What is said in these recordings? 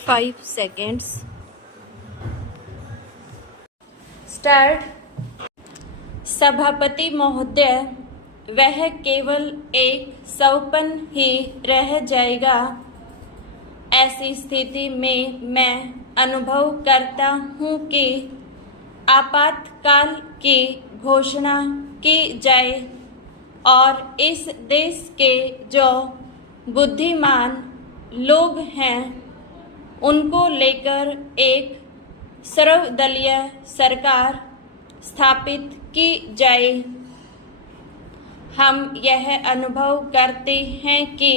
5 seconds. Start. सभापति महोदय, वह केवल एक सौपन ही रह जाएगा। ऐसी स्थिति में मैं अनुभव करता हूँ कि आपातकाल की घोषणा की जाए और इस देश के जो बुद्धिमान लोग हैं उनको लेकर एक सर्वदलीय सरकार स्थापित की जाए। हम यह अनुभव करते हैं कि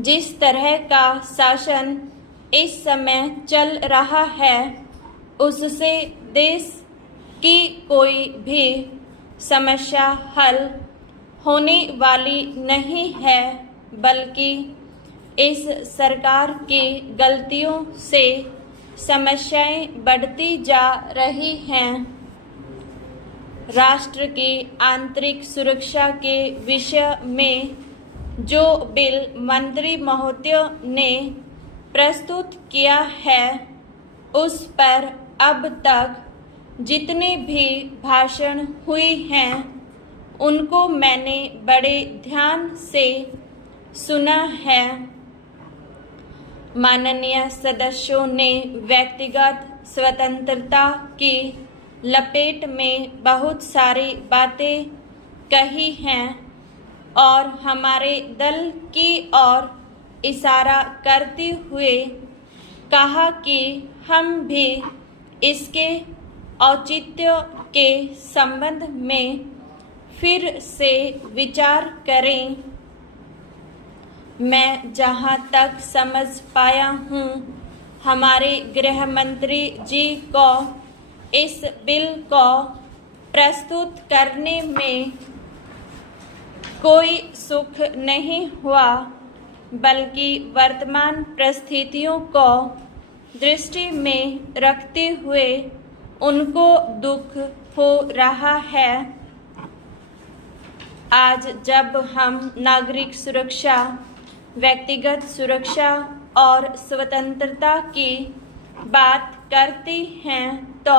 जिस तरह का शासन इस समय चल रहा है उससे देश की कोई भी समस्या हल होने वाली नहीं है, बल्कि इस सरकार की गलतियों से समस्याएं बढ़ती जा रही हैं। राष्ट्र की आंतरिक सुरक्षा के विषय में जो बिल मंत्री महोदयों ने प्रस्तुत किया है उस पर अब तक जितने भी भाषण हुए हैं उनको मैंने बड़े ध्यान से सुना है। माननीय सदस्यों ने व्यक्तिगत स्वतंत्रता की लपेट में बहुत सारी बातें कही हैं और हमारे दल की ओर इशारा करते हुए कहा कि हम भी इसके औचित्य के संबंध में फिर से विचार करें। मैं जहां तक समझ पाया हूं, हमारे गृह मंत्री जी को इस बिल को प्रस्तुत करने में कोई सुख नहीं हुआ, बल्कि वर्तमान परिस्थितियों को दृष्टि में रखते हुए उनको दुख हो रहा है। आज जब हम नागरिक सुरक्षा, व्यक्तिगत सुरक्षा और स्वतंत्रता की बात करते हैं तो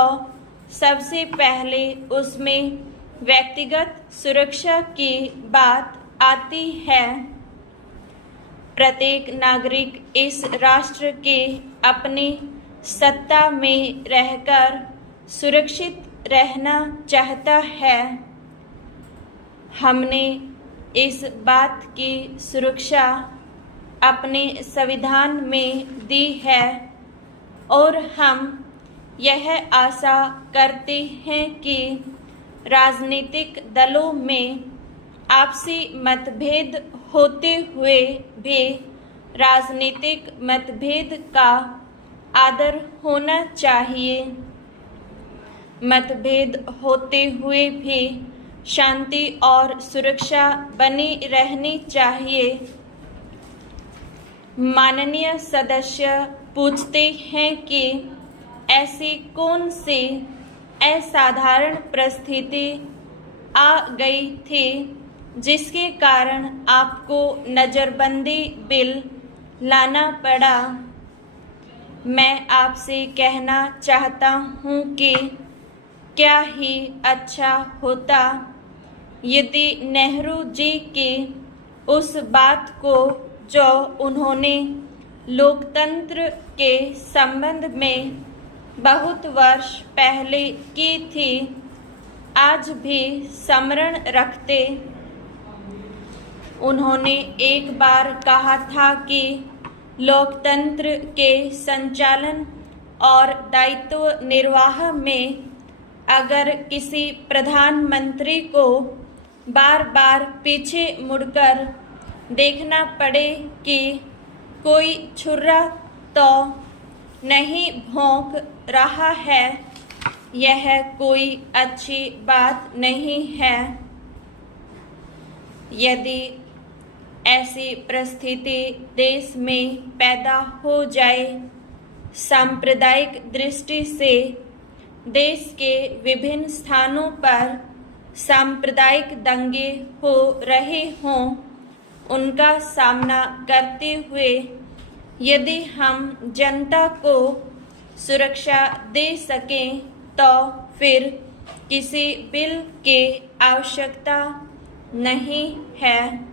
सबसे पहले उसमें व्यक्तिगत सुरक्षा की बात आती है। प्रत्येक नागरिक इस राष्ट्र के अपनी सत्ता में रहकर सुरक्षित रहना चाहता है। हमने इस बात की सुरक्षा अपने संविधान में दी है और हम यह आशा करते हैं कि राजनीतिक दलों में आपसी मतभेद होते हुए भी राजनीतिक मतभेद का आदर होना चाहिए। मतभेद होते हुए भी शांति और सुरक्षा बनी रहनी चाहिए। माननीय सदस्य पूछते हैं कि ऐसी कौन सी असाधारण परिस्थिति आ गई थी जिसके कारण आपको नज़रबंदी बिल लाना पड़ा। मैं आपसे कहना चाहता हूँ कि क्या ही अच्छा होता यदि नेहरू जी की उस बात को जो उन्होंने लोकतंत्र के संबंध में बहुत वर्ष पहले की थी आज भी स्मरण रखते। उन्होंने एक बार कहा था कि लोकतंत्र के संचालन और दायित्व निर्वाह में अगर किसी प्रधानमंत्री को बार बार पीछे मुड़कर देखना पड़े कि कोई छुरा तो नहीं भौंक रहा है, यह कोई अच्छी बात नहीं है। यदि ऐसी परिस्थिति देश में पैदा हो जाए, सांप्रदायिक दृष्टि से देश के विभिन्न स्थानों पर सांप्रदायिक दंगे हो रहे हों, उनका सामना करते हुए यदि हम जनता को सुरक्षा दे सकें तो फिर किसी बिल की आवश्यकता नहीं है।